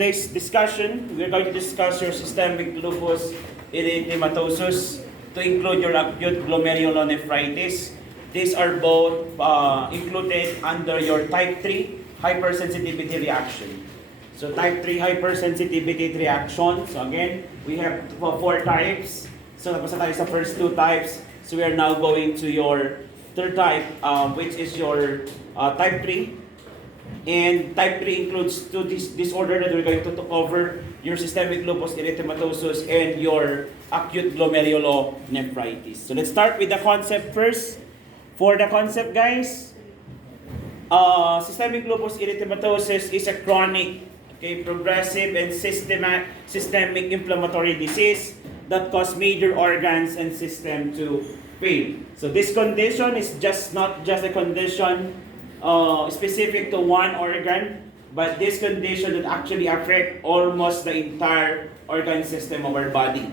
Today's discussion, we're going to discuss your systemic lupus erythematosus to include your acute glomerulonephritis. These are both included under your type 3 hypersensitivity reaction. So type 3 hypersensitivity reaction. So again, we have 4 types. So tapos na tayo sa first 2 types. So we are now going to your third type, which is your type 3. And type 3 includes 2 disorder that we're going to cover, your systemic lupus erythematosus and your acute glomerulonephritis. So let's start with the concept first. For the concept, guys, systemic lupus erythematosus is a chronic, progressive and systemic inflammatory disease that causes major organs and system to fail. So this condition is not just a condition specific to one organ, but this condition that actually affect almost the entire organ system of our body.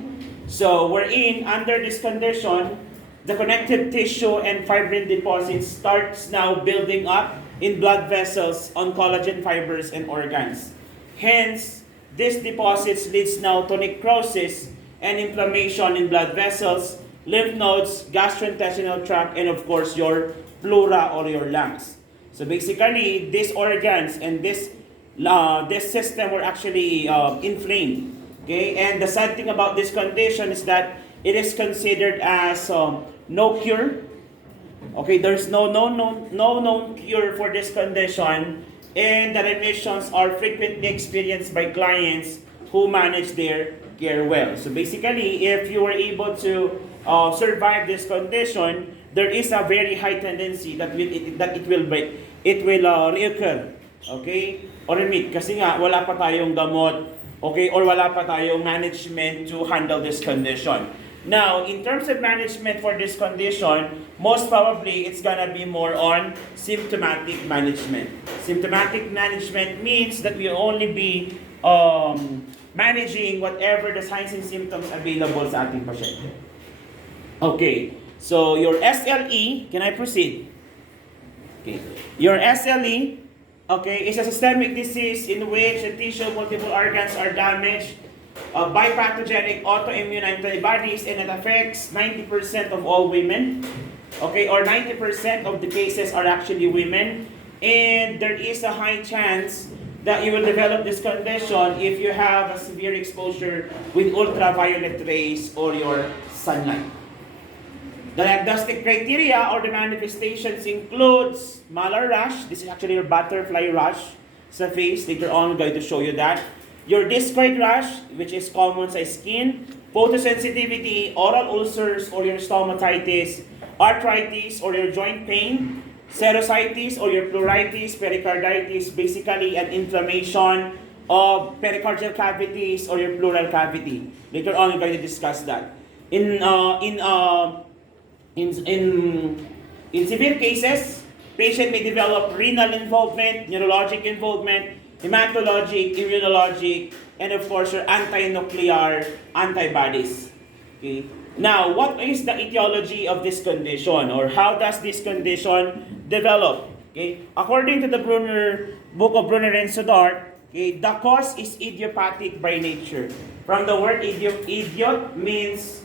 So under this condition, the connective tissue and fibrin deposits starts now building up in blood vessels on collagen fibers and organs. Hence, these deposits leads now to necrosis and inflammation in blood vessels, lymph nodes, gastrointestinal tract, and of course your pleura or your lungs. So basically, these organs and this system were actually inflamed. Okay, and the sad thing about this condition is that it is considered as no cure. Okay, there's no known cure for this condition, and the remissions are frequently experienced by clients who manage their care well. So basically, if you were able to survive this condition, there is a very high tendency that it will reoccur, okay, or remit, kasi nga wala pa tayong gamot, okay, or wala pa tayong management to handle this condition. Now, in terms of management for this condition, most probably it's gonna be more on symptomatic management. Symptomatic management means that we only be managing whatever the signs and symptoms available sa ating pasyente. Okay, so your SLE, can I proceed? Okay. Your SLE, okay, is a systemic disease in which the tissue multiple organs are damaged by pathogenic autoimmune antibodies, and it affects 90% of all women. Okay, or 90% of the cases are actually women, and there is a high chance that you will develop this condition if you have a severe exposure with ultraviolet rays or your sunlight. The diagnostic criteria or the manifestations includes malar rash. This is actually your butterfly rash sa face. Later on, I'm going to show you that. Your discoid rash, which is common sa skin. Photosensitivity, oral ulcers or your stomatitis. Arthritis or your joint pain. Serositis or your pleuritis. Pericarditis, basically an inflammation of pericardial cavities or your pleural cavity. Later on, I'm going to discuss that. In severe cases, patient may develop renal involvement, neurologic involvement, hematologic, immunologic, and of course your anti-nuclear antibodies. Okay. Now, what is the etiology of this condition, or how does this condition develop? Okay. According to the book of Brunner and Sodart, okay, the cause is idiopathic by nature. From the word idiot means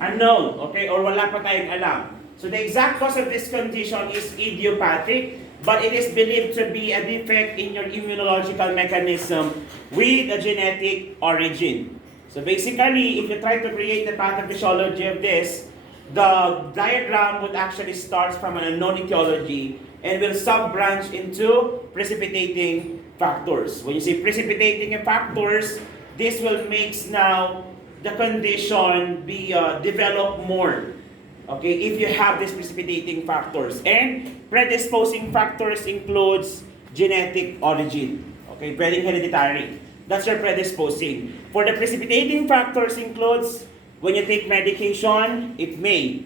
unknown, okay, or wala pa tayong alam. So the exact cause of this condition is idiopathic, but it is believed to be a defect in your immunological mechanism with a genetic origin. So basically, if you try to create the pathophysiology of this, the diagram would actually start from an unknown etiology and will sub-branch into precipitating factors. When you say precipitating factors, this will make now the condition be develop more. Okay, if you have these precipitating factors, and predisposing factors includes genetic origin. Okay, pwedeng hereditary. That's your predisposing. For the precipitating factors includes when you take medication, it may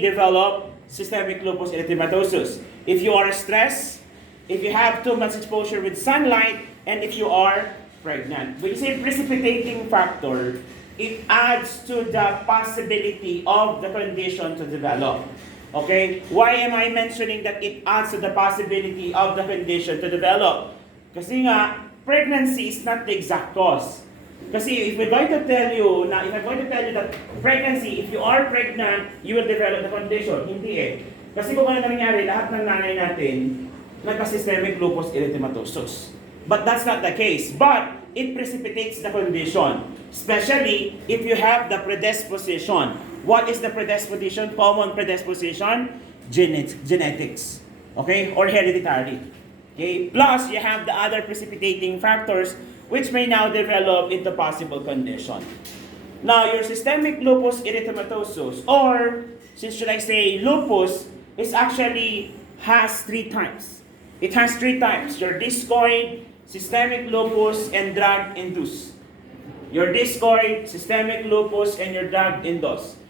develop systemic lupus erythematosus. If you are stressed, if you have too much exposure with sunlight, and if you are pregnant. When you say precipitating factor, it adds to the possibility of the condition to develop. Okay? Why am I mentioning that it adds to the possibility of the condition to develop? Kasi nga, pregnancy is not the exact cause. Kasi if I'm going to tell you that pregnancy, if you are pregnant, you will develop the condition. Hindi eh. Kasi kung ano nangyari, lahat ng nanay natin, nagka-systemic lupus erythematosus. But that's not the case. But it precipitates the condition. Especially if you have the predisposition. What is the predisposition? Common predisposition? Genetics. Okay? Or hereditary. Okay? Plus, you have the other precipitating factors which may now develop into possible condition. Now, your systemic lupus erythematosus, or should I say lupus, is actually has 3 types. It has 3 types: your discoid, systemic lupus, and drug-induced. Your discoid, systemic lupus, and your drug-induced.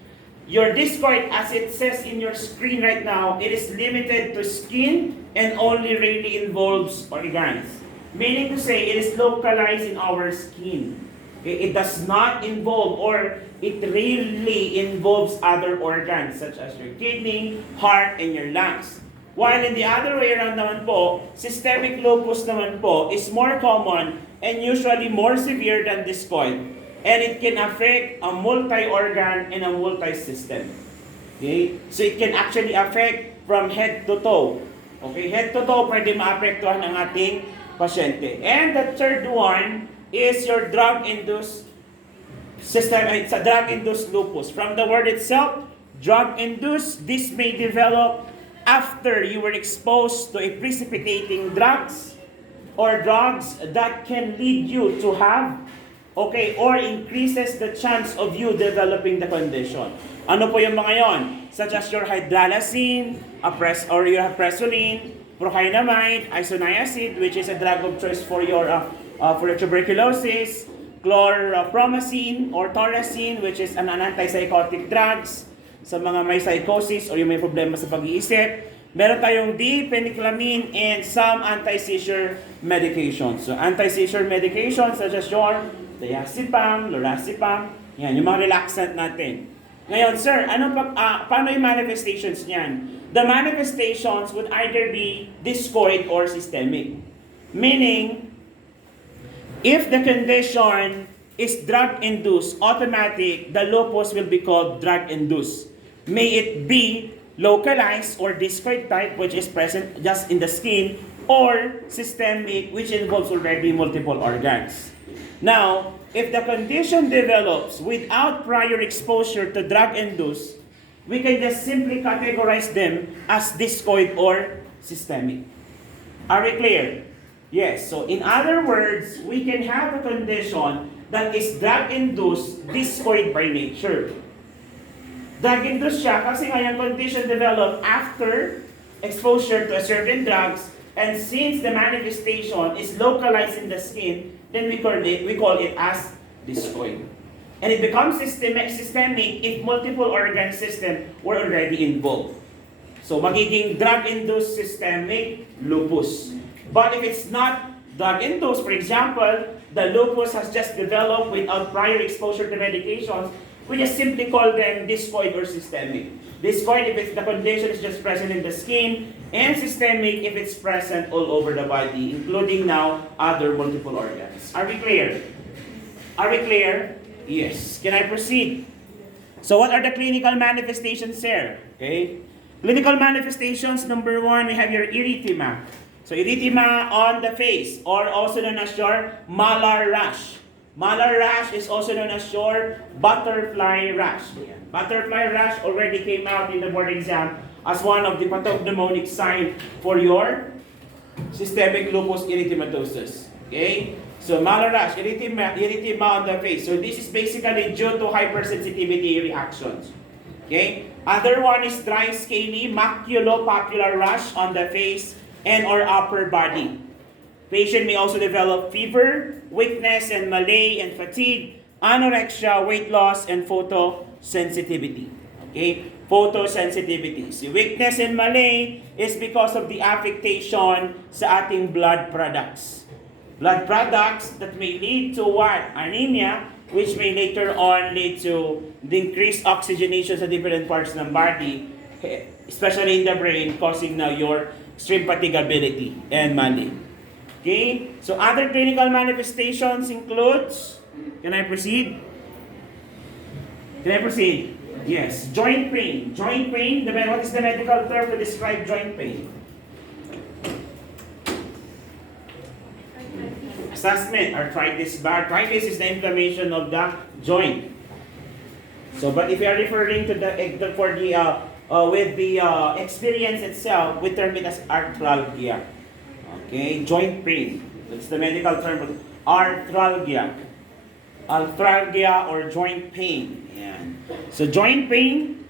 Your discoid, as it says in your screen right now, it is limited to skin and only really involves organs. Meaning to say, it is localized in our skin. It does not involve, or it really involves other organs such as your kidney, heart, and your lungs. While in the other way around naman po, systemic lupus naman po is more common and usually more severe than discoid. And it can affect a multi-organ and a multi-system. Okay? So it can actually affect from head to toe. Okay? Head to toe, pwede maapektuhan ang ating pasyente. And the third one is your drug-induced system. It's a drug-induced lupus. From the word itself, drug-induced, this may develop after you were exposed to a precipitating drugs or drugs that can lead you to have, okay, or increases the chance of you developing the condition. Ano po yung mga yon? Such as your hydralazine, or your presolene, prohinamide, isoniazid, which is a drug of choice for your tuberculosis, chlorpromazine or taurazine, which is an antipsychotic drugs sa mga may psychosis or yung may problema sa pag-iisip. Meron tayong D-phencylamine and some anti-seizure medications. So anti-seizure medications such as your diazepam, lorazepam, yan, yung mga relaxant natin. Ngayon, sir, paano yung manifestations niyan? The manifestations would either be discoid or systemic. Meaning, if the condition is drug-induced, automatic, the lupus will be called drug-induced. May it be localized or discoid type, which is present just in the skin, or systemic, which involves already multiple organs. Now, if the condition develops without prior exposure to drug-induced, we can just simply categorize them as discoid or systemic. Are we clear? Yes. So, in other words, we can have a condition that is drug-induced, discoid by nature. Drug-induced siya kasi nga yung condition developed after exposure to a certain drugs, and since the manifestation is localized in the skin, then we call it as discoid. And it becomes systemic if multiple organ system were already involved. So magiging drug-induced systemic lupus. But if it's not drug-induced, for example, the lupus has just developed without prior exposure to medications, we just simply call them discoid or systemic. Discoid if the condition is just present in the skin, and systemic if it's present all over the body, including now other multiple organs. Are we clear? Are we clear? Yes. Can I proceed? So what are the clinical manifestations here? Okay. Clinical manifestations, number 1, we have your erythema. So erythema on the face, or also known as your malar rash. Malar rash is also known as your butterfly rash. Butterfly rash already came out in the board exam as one of the pathognomonic sign for your systemic lupus erythematosus. Okay? So malar rash, erythema on the face. So this is basically due to hypersensitivity reactions. Okay? Other one is dry scaly maculopapular rash on the face and or upper body. Patient may also develop fever, weakness and malaise and fatigue, anorexia, weight loss, and photosensitivity. Okay? Photosensitivity. So weakness and malaise is because of the affectation sa ating blood products. Blood products that may lead to what? Anemia, which may later on lead to the increased oxygenation sa different parts ng body, especially in the brain, causing now your extreme fatigability and malaise. Okay? So other clinical manifestations includes, can I proceed? Can I proceed? Yes. Joint pain. Joint pain, what is the medical term to describe joint pain? Assessment. Arthritis. Arthritis is the inflammation of the joint. So, but if you are referring to with the experience itself, we term it as arthralgia. Okay, joint pain. That's the medical term. Arthralgia. Arthralgia or joint pain. Yan. So joint pain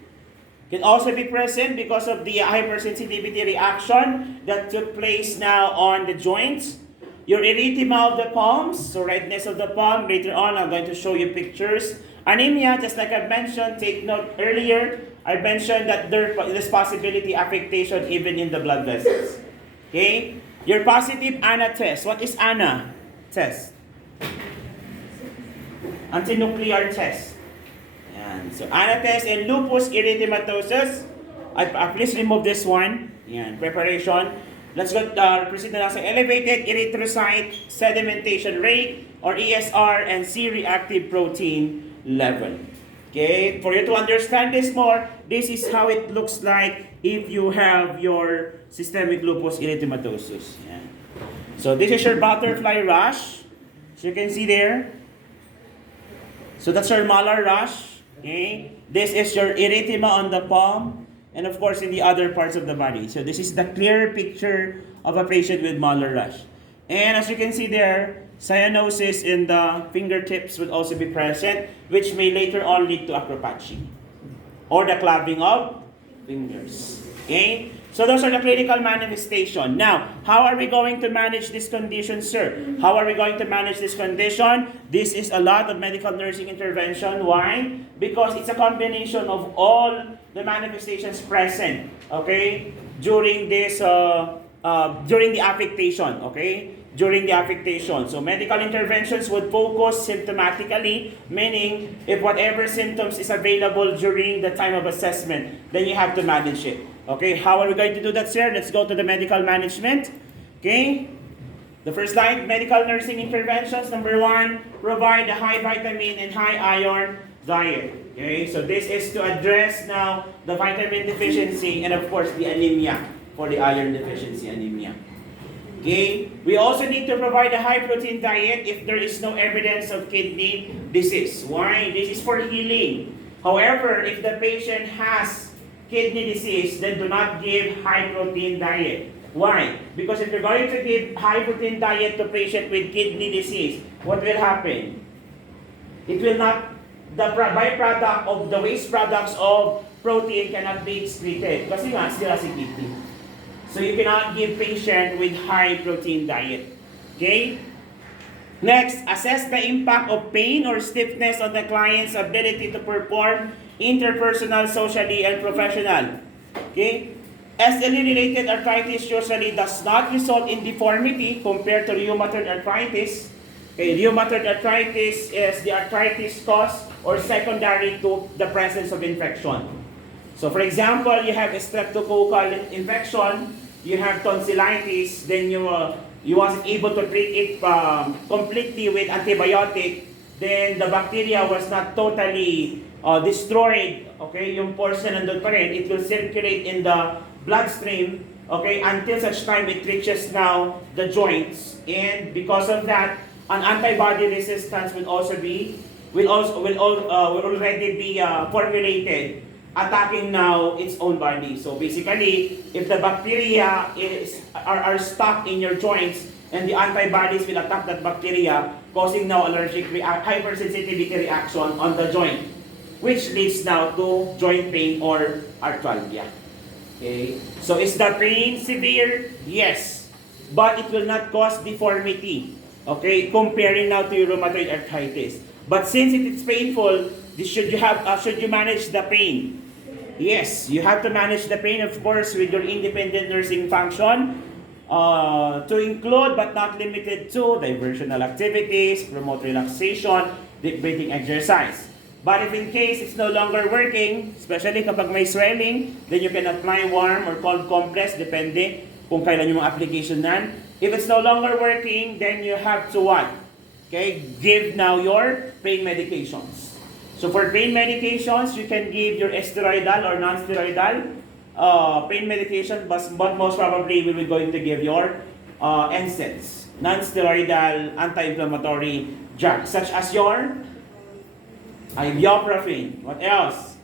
can also be present because of the hypersensitivity reaction that took place now on the joints. Your erythema of the palms, so redness of the palm. Later on, I'm going to show you pictures. Anemia, just like I mentioned, take note earlier, I mentioned that there's possibility affectation even in the blood vessels. Okay? Your positive ANA test. What is ANA test? Antinuclear test. Yan. So ANA test and lupus erythematosus. Please remove this one. Yan. Preparation. Let's go proceed na sa elevated erythrocyte sedimentation rate or ESR and C-reactive protein level. Okay, for you to understand this more, this is how it looks like if you have your systemic lupus erythematosus. Yeah. So this is your butterfly rash. So you can see there. So that's your malar rash. Okay, this is your erythema on the palm, and of course in the other parts of the body. So this is the clear picture of a patient with malar rash. And as you can see there, cyanosis in the fingertips would also be present, which may later on lead to acropathy or the clubbing of fingers. Okay? So those are the clinical manifestations. Now, how are we going to manage this condition, sir? How are we going to manage this condition? This is a lot of medical nursing intervention. Why? Because it's a combination of all the manifestations present, okay, during this, during the affectation, okay? During the affectation. So medical interventions would focus symptomatically, meaning if whatever symptoms is available during the time of assessment, then you have to manage it. Okay, how are we going to do that, sir? Let's go to the medical management. Okay, the first line, medical nursing interventions. Number one, provide a high vitamin and high iron diet. Okay, so this is to address now the vitamin deficiency and of course the anemia for the iron deficiency anemia. Okay, we also need to provide a high protein diet if there is no evidence of kidney disease. Why? This is for healing. However, if the patient has kidney disease, then do not give high protein diet. Why? Because if you're going to give high protein diet to patient with kidney disease, what will happen? It will not, the byproduct of the waste products of protein cannot be excreted kasi nga sila si kidney. So you cannot give patient with high protein diet. Okay? Next, assess the impact of pain or stiffness on the client's ability to perform interpersonal, socially, and professional. Okay? SLE-related arthritis usually does not result in deformity compared to rheumatoid arthritis. Okay, rheumatoid arthritis is the arthritis caused or secondary to the presence of infection. So for example, you have a streptococcal infection, you have tonsillitis, then you wasn't able to treat it completely with antibiotic, then the bacteria was not totally destroyed, okay, yung portion nandun pa rin, it will circulate in the bloodstream, okay, until such time it reaches now the joints, and because of that, an antibody resistance will already be formulated, attacking now its own body. So basically, if the bacteria are stuck in your joints, and the antibodies will attack that bacteria, causing now allergic hypersensitivity reaction on the joint, which leads now to joint pain or arthralgia. Okay? So is the pain severe? Yes. But it will not cause deformity. Okay? Comparing now to rheumatoid arthritis. But since it is painful, should you manage the pain? Yes, you have to manage the pain, of course, with your independent nursing function, to include but not limited to diversional activities, promote relaxation, deep breathing exercise. But if in case it's no longer working, especially kapag may swelling, then you can apply warm or cold compress, depende kung kailan yung application nan. If it's no longer working, then you have to what? Okay, give now your pain medications. So for pain medications, you can give your steroidal or non-steroidal pain medication, but most probably we will going to give your NSAIDs, non-steroidal anti-inflammatory drugs, such as your ibuprofen. What else?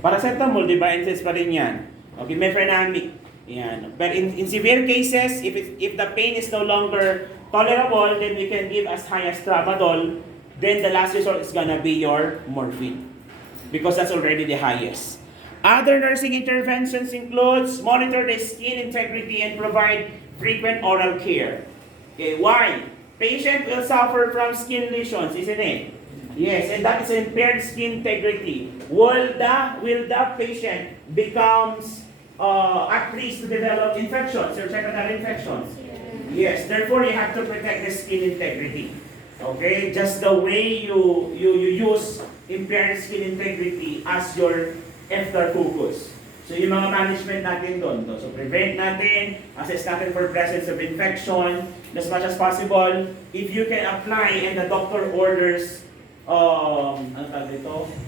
Paracetamol, di ba? NSAIDs pa rin yan. Okay, mefenamic. Yan. But in severe cases, if the pain is no longer tolerable, then we can give as high as tramadol. Then the last resort is gonna be your morphine, because that's already the highest. Other nursing interventions includes monitor the skin integrity and provide frequent oral care. Okay, why? Patient will suffer from skin lesions, isn't it? Yes, and that is impaired skin integrity. Will the patient becomes at risk to develop infections or secondary infections? Yes, therefore you have to protect the skin integrity. Okay, just the way you use impaired skin integrity as your after focus. So yung mga management natin doon. So prevent natin, assess natin for presence of infection as much as possible. If you can apply and the doctor orders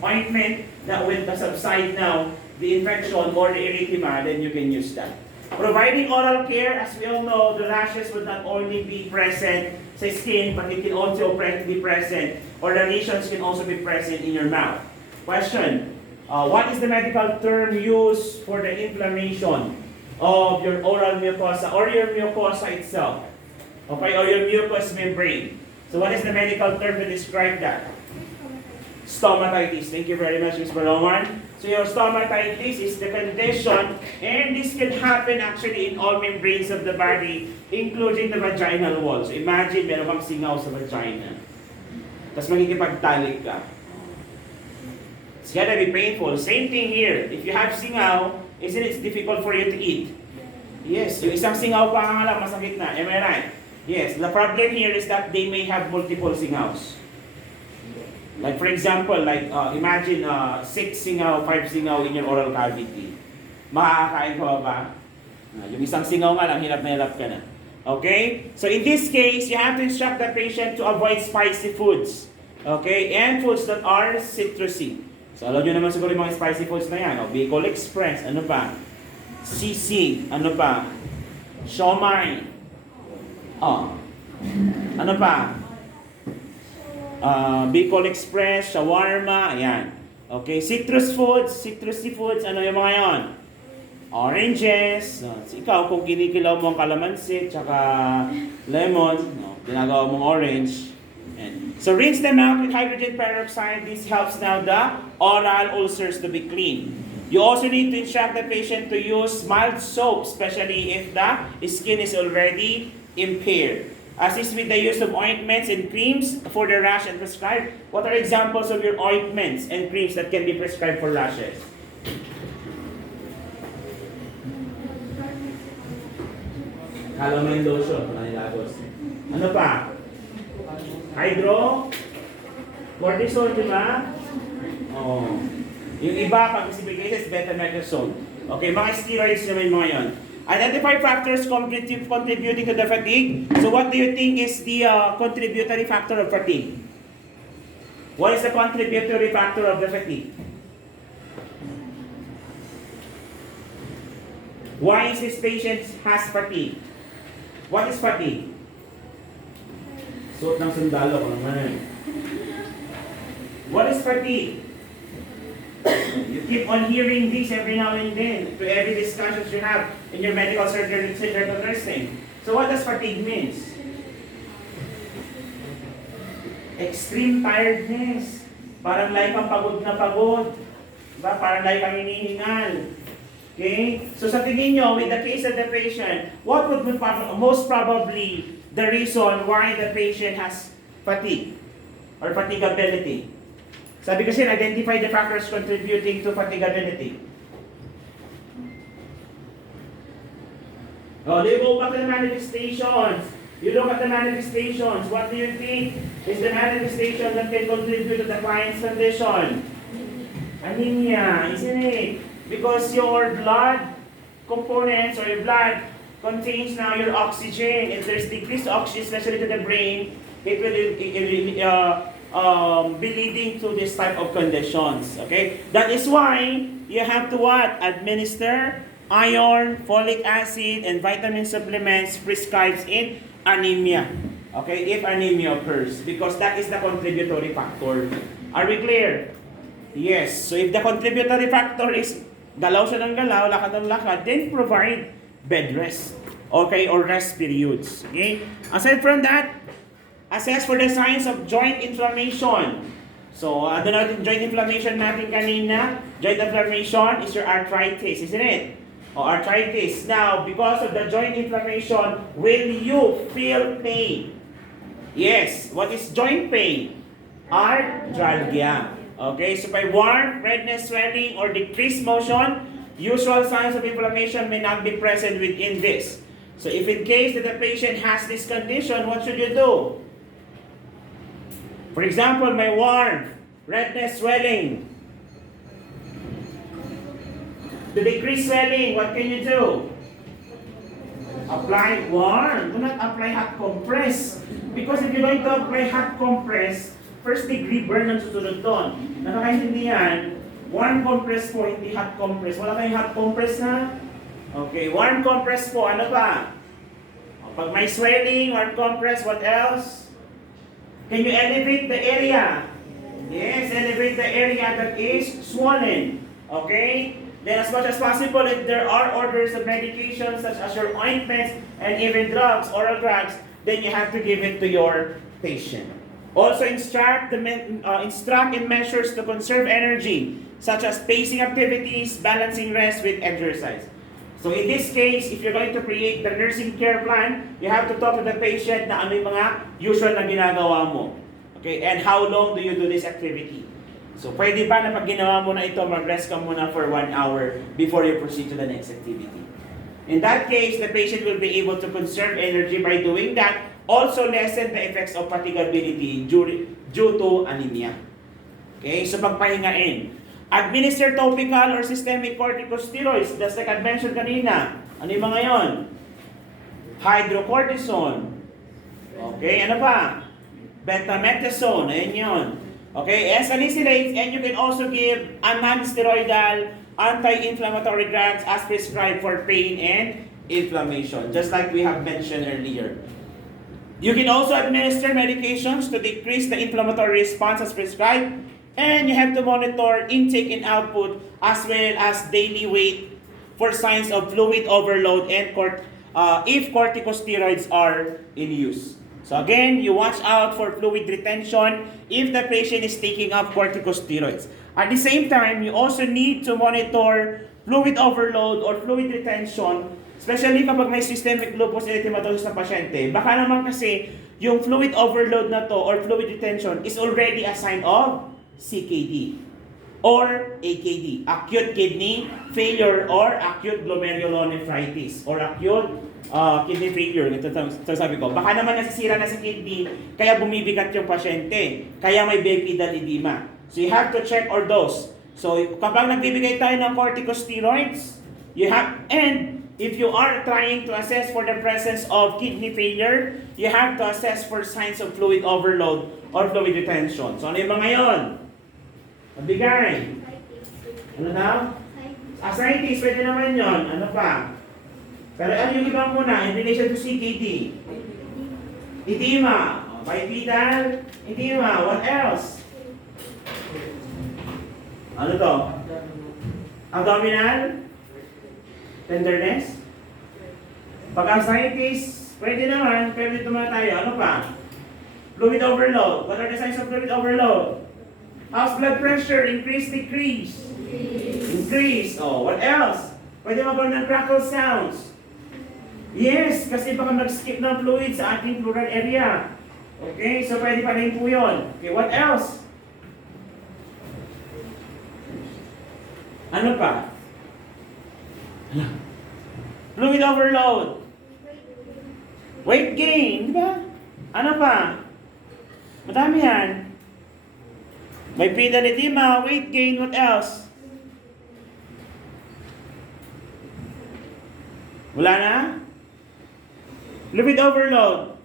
ointment that will subside now the infection or the erythema, then you can use that. Providing oral care, as we all know, the rashes will not only be present sa skin, but it can also be present, or the lesions can also be present in your mouth. Question, what is the medical term used for the inflammation of your oral mucosa or your mucosa itself? Okay, or your mucous membrane. So what is the medical term to describe that? Stomatitis. Thank you very much, Ms. Baloman. So your stomatitis is the condition, and this can happen actually in all membranes of the body, including the vaginal wall. So imagine, meron kang singaw sa vagina. Tapos magkikipagtalik ka. It's gonna be painful. Same thing here. If you have singaw, isn't it difficult for you to eat? Yes, yung isang singaw pa nga lang, masakit na. Am I right? Yes, the problem here is that they may have multiple singaws. Like for example, imagine 6 singaw, 5 singaw in your oral cavity. Makakakain ka ba? Yung isang singaw nga lang, hirap na hirap ka na. Okay? So in this case, you have to instruct the patient to avoid spicy foods. Okay? And foods that are citrusy. So alam nyo naman siguro yung mga spicy foods na yan. Bicol Express, ano pa? Sisig, ano pa? Siomai. Ano pa? Bicol Express, shawarma, ayan. Okay, citrusy foods, ano yung mga yon? Oranges. Ikaw, kung kinikilaw mo ang kalamansi, tsaka lemon, ginagawa mong orange. And, so rinse them out with hydrogen peroxide. This helps now the oral ulcers to be clean. You also need to instruct the patient to use mild soap, especially if the skin is already impaired. Assist with the use of ointments and creams for the rash and prescribe. What are examples of your ointments and creams that can be prescribed for rashes? Calamine lotion, manilagos. Ano pa? Hydro? Cortisone, di ba? Oh. Yung iba, pag specificated is betamethasone. Okay, mga steroids naman mga yon. Identify factors contributing to the fatigue. So what do you think is the contributory factor of fatigue? What is the contributory factor of the fatigue? Why is this patient has fatigue? What is fatigue? Suot ng sundalo ko naman. What is fatigue? You keep on hearing this every now and then to every discussions you have in your medical surgery nursing. So what does fatigue means? Extreme tiredness. Parang like kang pagod na pagod. Diba? Parang like kang hinihingal. Okay? So sa tingin nyo, with the case of the patient, what would be most probably the reason why the patient has fatigue or fatigability? Sabi kasi, identify the factors contributing to fatigability. Oh, they go back to the manifestations. You look at the manifestations. What do you think is the manifestation that can contribute to the client's condition? Anemia, isn't it? Because your blood components or your blood contains now your oxygen. If there's decreased oxygen, especially to the brain, it will be leading to this type of conditions. Okay? That is why you have to what? Administer iron, folic acid, and vitamin supplements prescribed in anemia. Okay? If anemia occurs. Because that is the contributory factor. Are we clear? Yes. So if the contributory factor is galaw siya ng galaw, lakad ng lakad, then provide bed rest. Okay? Or rest periods. Okay? Aside from that, assess for the signs of joint inflammation. So, ano natin joint inflammation natin kanina? Joint inflammation is your arthritis, isn't it? O arthritis. Now, because of the joint inflammation, will you feel pain? Yes. What is joint pain? Arthralgia. Okay, so by warmth, redness, swelling, or decreased motion, usual signs of inflammation may not be present within this. So if in case that the patient has this condition, what should you do? For example, may warmth, redness, swelling. To decrease swelling, what can you do? Apply warm. Do not apply hot compress. Because if you're going to apply hot compress, first degree burn ang susunod doon. Nakakaintindihan, warm compress po, hindi hot compress. Wala kayong hot compress na? Okay, warm compress po, ano pa? Pag may swelling, warm compress, what else? Can you elevate the area? Yes, elevate the area that is swollen. Okay? Then as much as possible, if there are orders of medications such as your ointments and even drugs, oral drugs, then you have to give it to your patient. Also instruct in measures to conserve energy, such as pacing activities, balancing rest with exercise. So in this case, if you're going to create the nursing care plan, you have to talk to the patient na ano yung mga usual na ginagawa mo. Okay, and how long do you do this activity? So pwede ba na pag ginawa mo na ito, mag-rest ka muna for 1 hour before you proceed to the next activity? In that case, the patient will be able to conserve energy by doing that. Also lessen the effects of fatigability due to anemia. Okay, so pagpahingain. Administer topical or systemic corticosteroids. Just like I mentioned kanina. Ano yung mga yon? Hydrocortisone. Okay, ano pa? Betamethasone. Ayan yun. Okay, salicylates, and you can also give a non-steroidal anti-inflammatory drugs as prescribed for pain and inflammation. Just like we have mentioned earlier. You can also administer medications to decrease the inflammatory response as prescribed, and you have to monitor intake and output as well as daily weight for signs of fluid overload and if corticosteroids are in use. So again, you watch out for fluid retention if the patient is taking up corticosteroids. At the same time, you also need to monitor fluid overload or fluid retention. Especially kapag may systemic lupus erythematosus na pasyente, baka naman kasi yung fluid overload na to or fluid retention is already a sign of CKD or AKD, acute kidney failure or acute glomerulonephritis or acute kidney failure. Ito sabi ko, baka naman nasisira na sa kidney kaya bumibigat yung pasyente, kaya may bipedal edema. So you have to check or dose. So kapag nagbibigay tayo ng corticosteroids, you have, and if you are trying to assess for the presence of kidney failure, you have to assess for signs of fluid overload or fluid retention. So ano yung mga yon? Mabigay. Ano daw? Ascites, pwede naman yon. Ano pa? Pero ano yung iba muna in relation to CKD? Edema. Bipedal edema. What else? Ano to? Abdominal? Tenderness? Pag-ascites, pwede naman, pero dito muna tayo. Ano pa? Fluid overload. What are the signs of fluid overload? How's blood pressure? Increase, decrease? Increase. Oh, what else? Pwede magkaroon ng crackle sounds. Yes, kasi baka mag-skip ng fluid sa ating pleural area. Okay, so pwede pa rin po yun. Okay, what else? Ano pa? Fluid overload. Weight gain, di ba? Ano pa? Madami yan. May pedal edema, weight gain, what else? Wala na? Fluid overload.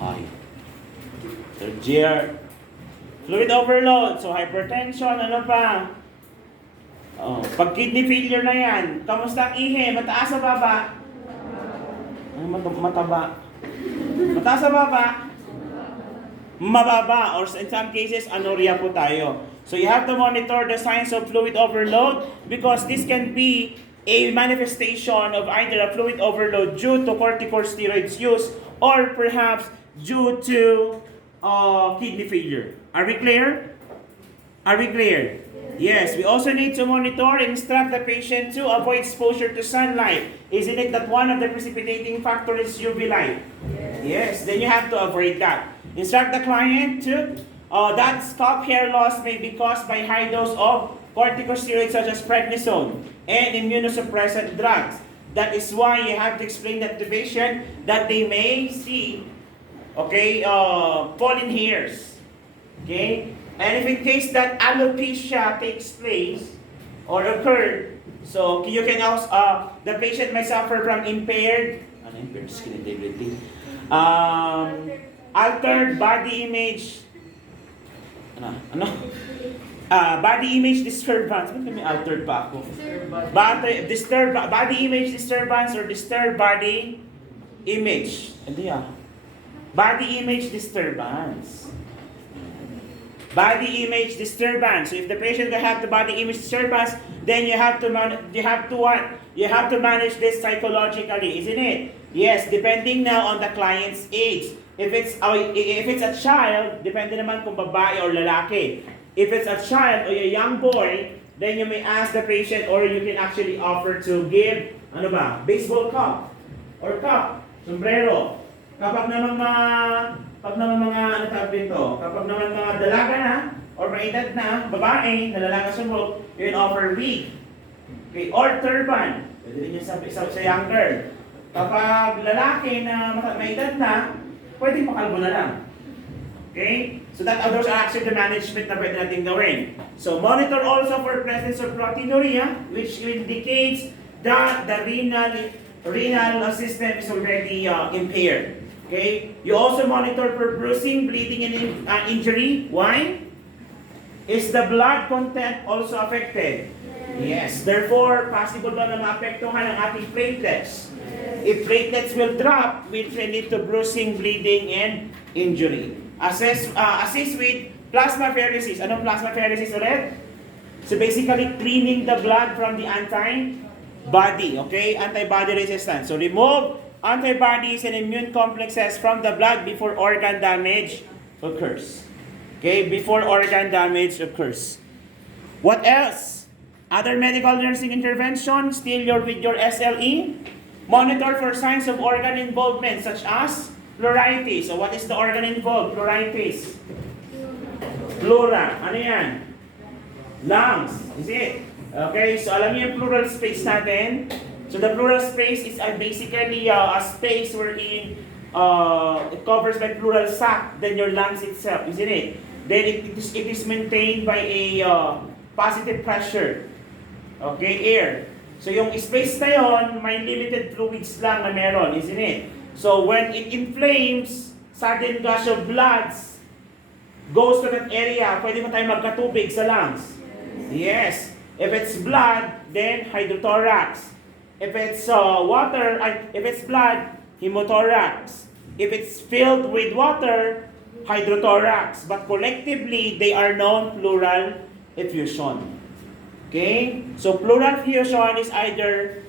Ay. Third year. Fluid overload. So, hypertension, ano pa? Oh, pag kidney failure na yan, kamusta ang ihe? Mataas sa baba? Ay, mataba. Mataas sa baba? Mababa. Or in some cases, anuria po tayo. So you have to monitor the signs of fluid overload because this can be a manifestation of either a fluid overload due to corticosteroids use or perhaps due to kidney failure. Are we clear? Are we clear? Yes, we also need to monitor and instruct the patient to avoid exposure to sunlight. Isn't it that one of the precipitating factors is UV light? Yes, then you have to avoid that. Instruct the client to that scalp hair loss may be caused by high dose of corticosteroids such as prednisone and immunosuppressant drugs. That is why you have to explain that to the patient that they may see, okay, fallen hairs. Okay? And if in case that alopecia takes place or occurred, so you can also, the patient may suffer from impaired skin integrity, altered body image, body image disturbance. Ba't may altered pa ako? Body image disturbance or disturbed body image. Hindi Body image disturbance. Body image disturbance. So if the patient will have the body image disturbance, then you have to what? You have to manage this psychologically, isn't it? Yes, depending now on the client's age. If it's a child, depende naman kung babae or lalaki. If it's a child or a young boy, then you may ask the patient or you can actually offer to give, baseball cap or cap, sombrero. Kapag naman kapag naman mga dalaga na or may edad na, babae, nalalaga sa buhok, you can offer wig. Okay, or turban. Pwede rin yung sa young girl. Kapag lalaki na may edad na, pwede makalbo na lang. Okay? So those are actually the management na pwede natin gawin. So monitor also for presence of proteinuria, which indicates that the renal system is already impaired. Okay? You also monitor for bruising, bleeding, and injury. Why? Is the blood content also affected? Yes. Therefore, possible ba na maapektuhan ang ating platelets? If platelets will drop, which will lead to bruising, bleeding, and injury. Assist with plasmapheresis. Anong plasmapheresis ulit? So basically, cleaning the blood from the antibody. Okay? Antibody resistance. So remove antibodies and immune complexes from the blood before organ damage occurs. Okay? Before organ damage occurs. What else? Other medical nursing intervention, still with your SLE. Monitor for signs of organ involvement such as pleuritis. So what is the organ involved? Pleuritis. Pleura. Ano yan? Lungs. Is it? Okay, so alam niyo yung pleural space natin. So the pleural space is basically a space wherein it covers by pleural sac, then your lungs itself, isn't it? Then it is maintained by a positive pressure. Okay, air. So yung space na yon, may limited fluids lang na meron, isn't it? So when it inflames, sudden gush of blood goes to that area, pwede mo tayo magkatubig sa lungs. Yes. If it's blood, then hydrothorax. If it's if it's blood, hemothorax. If it's filled with water, hydrothorax. But collectively, they are known pleural effusion. Okay? So pleural effusion is either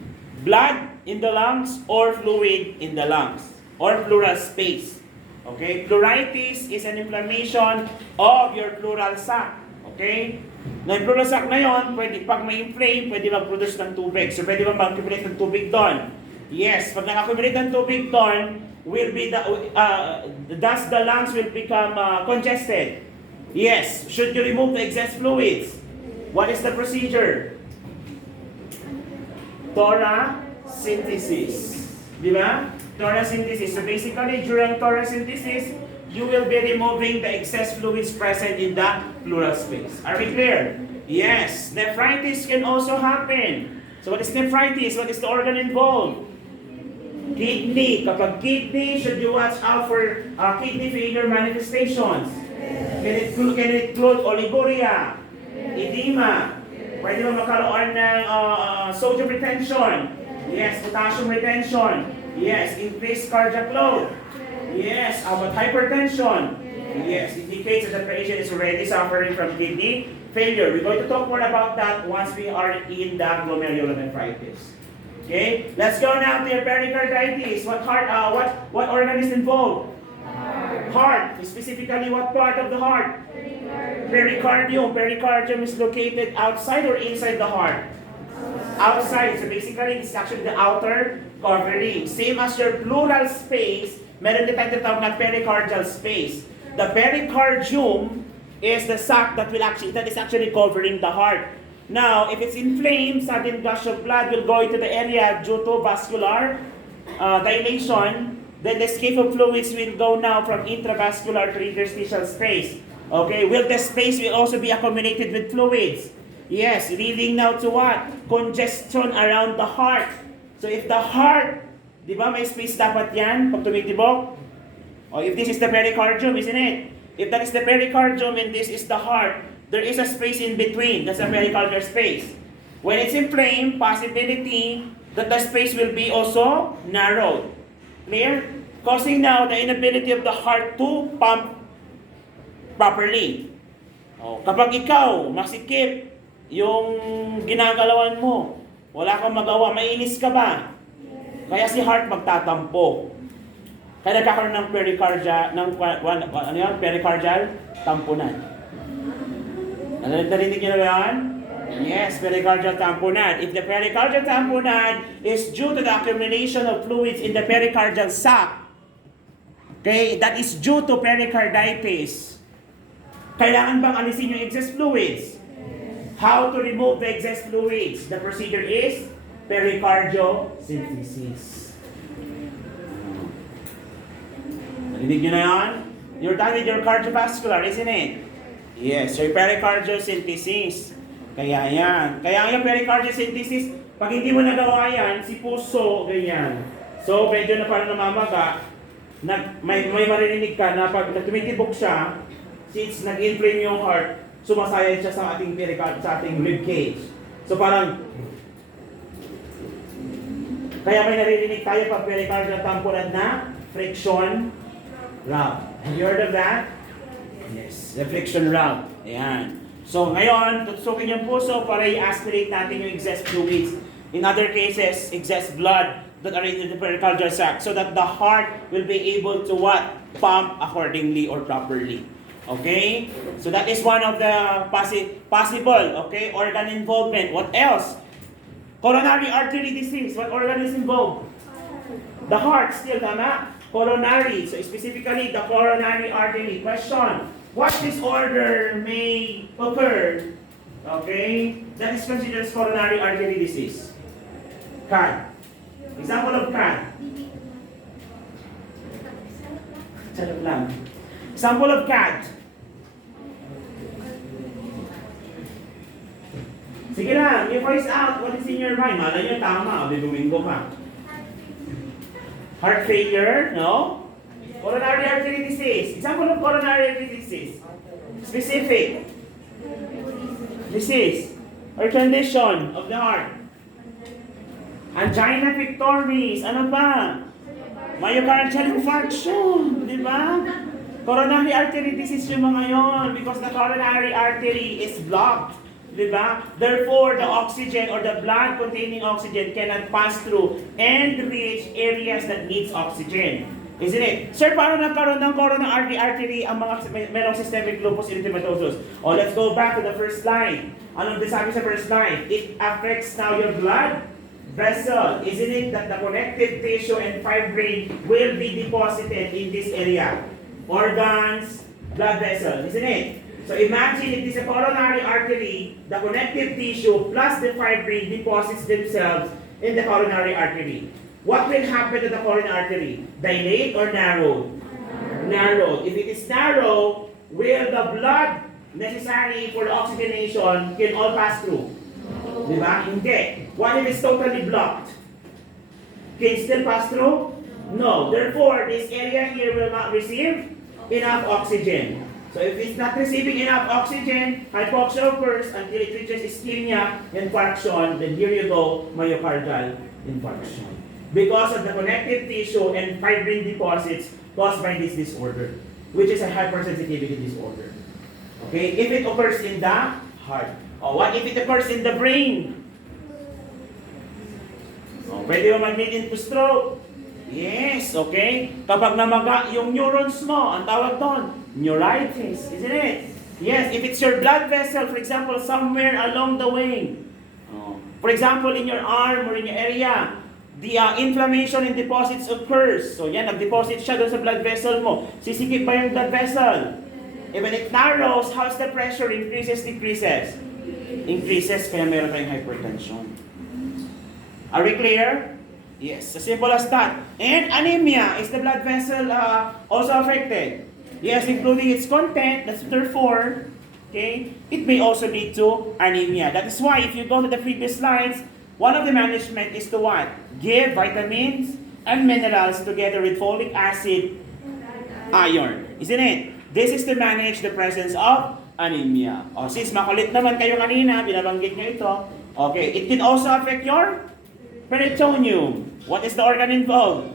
blood in the lungs or fluid in the lungs or pleural space. Okay? Pleuritis is an inflammation of your pleural sac. Okay? Na yung pleural sac na yun, pag may inflame, pwede mag-produce ng tubig. So pwede mag-accumulate ng tubig doon. Yes, pag nag-accumulate ng tubig doon, thus the lungs will become congested. Yes, should you remove the excess fluids? What is the procedure? Thoracic Thoracentesis. Di ba? Thoracentesis. So basically, during thoracentesis, you will be removing the excess fluids present in the pleural space. Are we clear? Yes. Nephritis can also happen. So what is nephritis? What is the organ involved? Kidney. Kapag kidney, should you watch out for kidney failure manifestations? Can it include oliguria? Edema? Pwede ba magkaroon ng sodium retention? Yes. Potassium retention? Yes. Increased cardiac load? Yes. About hypertension? Yes. Indicates that the patient is already suffering from kidney failure. We're going to talk more about that once we are in the glomerulonephritis. Okay? Let's go now to your pericarditis. What organ is involved? Heart. Specifically, what part of the heart? Pericardium. Pericardium is located outside or inside the heart? Outside. So basically, it's actually the outer covering. Same as your pleural space, meron din tayong tinatawag na pericardial space. The pericardium is the sac that is actually covering the heart. Now, if it's inflamed, sudden gush of blood will go into the area due to vascular dilation. Then the escape of fluids will go now from intravascular to interstitial space. Okay, the space will also be accumulated with fluids. Yes, leading now to what? Congestion around the heart. So if the heart, di ba may space dapat yan pag tumitibok? O if this is the pericardium, isn't it? If that is the pericardium and this is the heart, there is a space in between. That's a pericardial space. When it's inflamed, possibility that the space will be also narrowed. Clear? Causing now the inability of the heart to pump properly. O, kapag ikaw masikip yung ginagalawan mo, wala kang magawa, mainis ka ba? Kaya si heart magtatampo. Kaya nagkakaroon ng pericardial tampunan. Narinig niyo na ba yan? Yes, pericardial tamponade. If the pericardial tamponade is due to the accumulation of fluids in the pericardial sac, okay, that is due to pericarditis. Kailangan bang alisin yung excess fluids? How to remove the excess fluids? The procedure is pericardiocentesis. Narinig nyo na yan? You're done with your cardiovascular, isn't it? Yes, your pericardiocentesis. Kaya yan. Kaya yung pericardiocentesis, pag hindi mo nagawa yan, si puso, ganyan. So, medyo na parang namamaga, may maririnig ka na pag tumitibok siya, since nag-inflame yung heart, sumasayad siya sa ating sa ating rib cage. So parang, kaya may naririnig tayo pag pericardial tamponade na friction rub. Have you heard of that? Yes, the friction rub. Ayan. So ngayon, tutusukin yung puso para i-aspirate natin yung excess fluids. In other cases, excess blood that are in the pericardial sac so that the heart will be able to what? Pump accordingly or properly. Okay? So that is one of the possible, okay, organ involvement. What else? Coronary artery disease. What organ is involved? The heart, still tama? Coronary. So specifically, the coronary artery. Question. What disorder may occur, okay, that is considered as coronary artery disease? CAD. Example of CAD. Sarap lang. Example of CAD. Sige lang, you voice out what is in your mind. Malay nyo, tama. O, bibuminggo ka. Heart failure, no? Coronary artery disease. Example of coronary artery disease. Specific disease or condition of the heart. Angina pectoris. Ano ba? Myocardial infarction. Di ba? Coronary artery disease yung mga yon because the coronary artery is blocked. Di ba? Therefore, the oxygen or the blood containing oxygen cannot pass through and reach areas that needs oxygen. Isn't it? Sir, paano nagkaroon ng coronary artery ang mga merong systemic lupus erythematosus? Oh, let's go back to the first slide. Anong sabi sa first slide? It affects now your blood vessel. Isn't it that the connective tissue and fibrine will be deposited in this area? Organs, blood vessel. Isn't it? So imagine if this is a coronary artery, the connective tissue plus the fibrine deposits themselves in the coronary artery. What will happen to the coronary artery? Dilate or narrow? Narrow. If it is narrow, will the blood necessary for oxygenation can all pass through? Diba? Hindi. What if it's totally blocked? Can it still pass through? No. Therefore, this area here will not receive enough oxygen. So if it's not receiving enough oxygen, hypoxia occurs until it reaches ischemia, infarction, then here you go, myocardial infarction. Because of the connective tissue and fibrin deposits caused by this disorder, which is a hypersensitivity disorder. Okay? If it occurs in the heart. Oh, what if it occurs in the brain? Oh, pwede ba mag-lead into stroke? Yes, okay? Kapag namaga yung neurons mo, ang tawag doon, neuritis, isn't it? Yes, if it's your blood vessel, for example, somewhere along the way. Oh. For example, in your arm or in your area, the inflammation and deposits occurs. So yan, nag-deposit siya doon sa blood vessel mo. Sisikip pa yung blood vessel. And when it narrows, how's the pressure? Increases, decreases? Increases, kaya meron tayong hypertension. Are we clear? Yes, as simple as that. And anemia, is the blood vessel also affected? Yes, including its content, that's therefore, okay, it may also lead to anemia. That is why if you go to the previous slides, one of the management is to what? Give vitamins and minerals together with folic acid, iron. Isn't it? This is to manage the presence of anemia. O, since makulit naman kayo kanina, binabanggit nyo ito. Okay, it can also affect your peritoneum. What is the organ involved?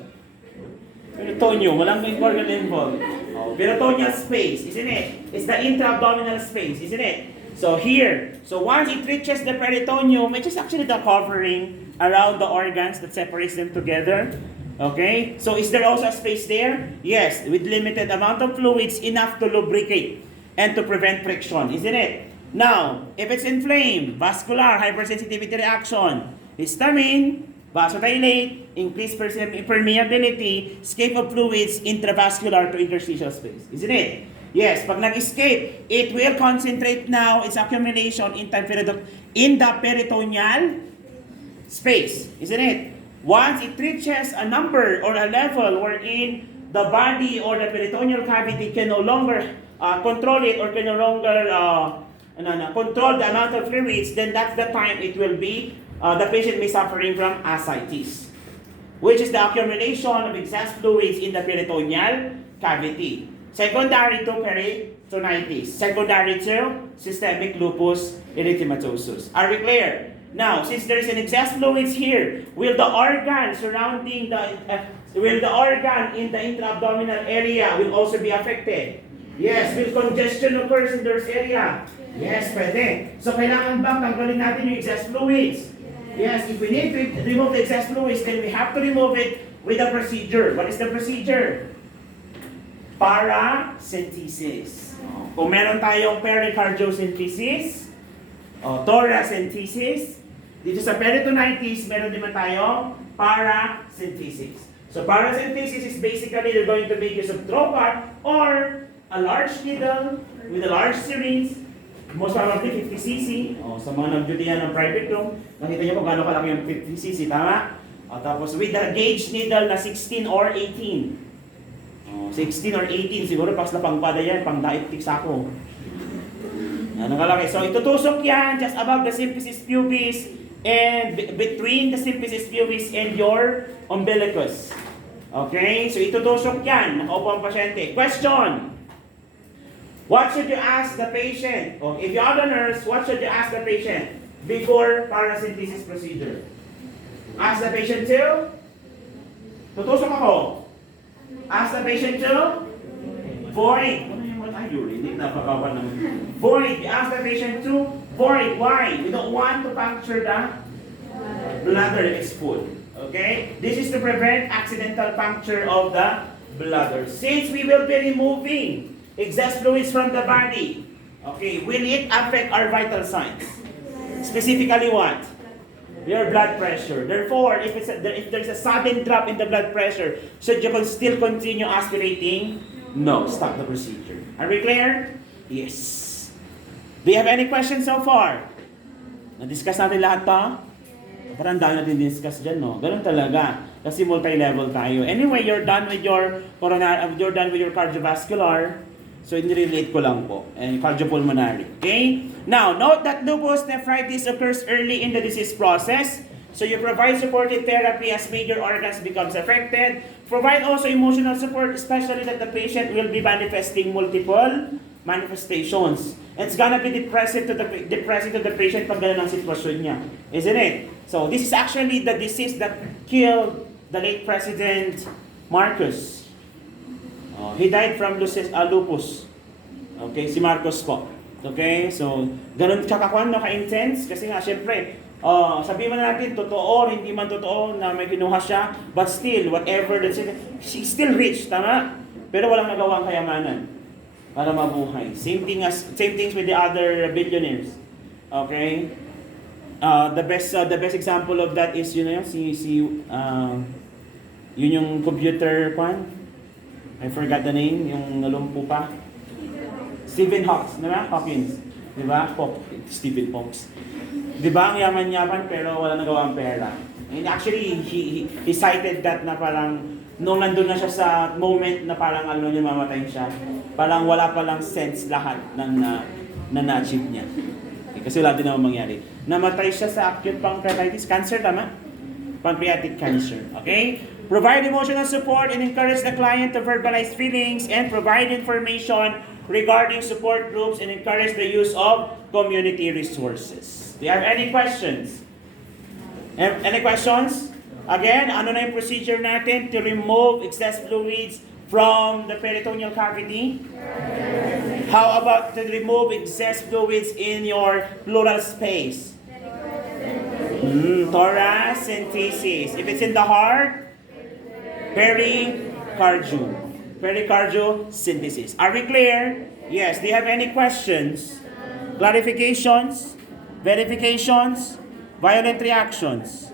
Peritoneum. Walang may organ involved. Oh, peritoneal space, isn't it? It's the intra-abdominal space, isn't it? So here, so once it reaches the peritoneum, which is actually the covering around the organs that separates them together. Okay? So is there also a space there? Yes, with limited amount of fluids, enough to lubricate and to prevent friction, isn't it? Now, if it's inflamed, vascular, hypersensitivity reaction, histamine, vasodilate, increased permeability, escape of fluids, intravascular to interstitial space. Isn't it? Yes, pag nag-escape, it will concentrate now its accumulation in the peritoneal space. Isn't it? Once it reaches a number or a level wherein the body or the peritoneal cavity can no longer control it or can no longer control the amount of fluids, then that's the time it will be the patient may suffering from ascites, which is the accumulation of excess fluids in the peritoneal cavity. Secondary to peritonitis. Secondary to systemic lupus erythematosus. Are we clear? Now, since there is an excess fluids here, will the organ surrounding the organ in the intra-abdominal area will also be affected? Yes. Will congestion occurs in this area? Yes, pwede. So, kailangan bang tanggalin natin yung excess fluids? Yes, if we need to remove the excess fluids, then we have to remove it with a procedure. What is the procedure? Paracentesis. Kung meron tayong pericardiocentesis, thoracentesis, dito sa peritonitis, meron din man tayong paracentesis. So paracentesis is basically they're going to make use of trocar or a large needle with a large syringe, most probably 50 cc. Sa mga nag-duty ng private room, nakita nyo kung gaano kalaki yung 50 cc, tama? Tapos with the gauge needle na 16 or 18. 16 or 18, siguro pas na pangpada yan, pang daiptik sako. Yan ang kalaki. So itutusok yan just above the symphysis pubis and between the symphysis pubis and your umbilicus. Okay? So itutusok yan. Nakaupo ang pasyente. Question. What should you ask the patient? Or if you are the nurse, what should you ask the patient before paracentesis procedure? Ask the patient to? Tutusok ako. Ask the patient to? Void. What are you reading? Napakawan naman. Void. Ask the patient to? Void. Why? We don't want to puncture the bladder if it's full. Okay? This is to prevent accidental puncture of the bladder. Since we will be removing excess fluids from the body, okay, will it affect our vital signs? Specifically what? Your blood pressure. Therefore, if there's a sudden drop in the blood pressure, should you still continue aspirating? No. Stop the procedure. Are we clear? Yes. Do you have any questions so far? Na-discuss natin lahat to? Parang dami natin discuss dyan, no? Ganun talaga. Kasi multi-level tayo. Anyway, you're done with your you're done with your cardiovascular. So, inirelate ko lang po. And cardiopulmonary. Okay? Now, note that lupus nephritis occurs early in the disease process. So, you provide supportive therapy as major organs becomes affected. Provide also emotional support, especially that the patient will be manifesting multiple manifestations. It's gonna be depressing to the patient pag ganun ang sitwasyon niya. Isn't it? So, this is actually the disease that killed the late President Marcos. He died from lupus. Okay, si Marcos po. Okay, so, ganun kakakwan, no, ka-intense. Kasi nga, syempre, sabihin mo natin, totoo, hindi man totoo na may kinuha siya. But still, whatever, she's still rich, tama? Pero walang nagawang kayamanan para mabuhay. Same things with the other billionaires. Okay? The best example of that is yun yung computer kwan. I forgot the name, yung nalumpo pa. Stephen Hawkins. Di ba? Stephen Hawkins. Di ba? Ang yaman-yaman pero wala nagawang pera. And actually, he cited that na parang nung nandun na siya sa moment na parang mamatay siya, parang wala palang sense lahat ng na-achieve niya. Okay, kasi wala din naman mangyari. Namatay siya sa acute pancreatitis cancer, tama? Pancreatic cancer. Okay? Provide emotional support and encourage the client to verbalize feelings and provide information regarding support groups and encourage the use of community resources. Do you have any questions? Any questions? Again, ano na yung procedure natin to remove excess fluids from the peritoneal cavity? How about to remove excess fluids in your pleural space? Thoracentesis. If it's in the heart, pericardiocentesis. Are we clear? Yes. Do you have any questions? Clarifications? Verifications? Violent reactions?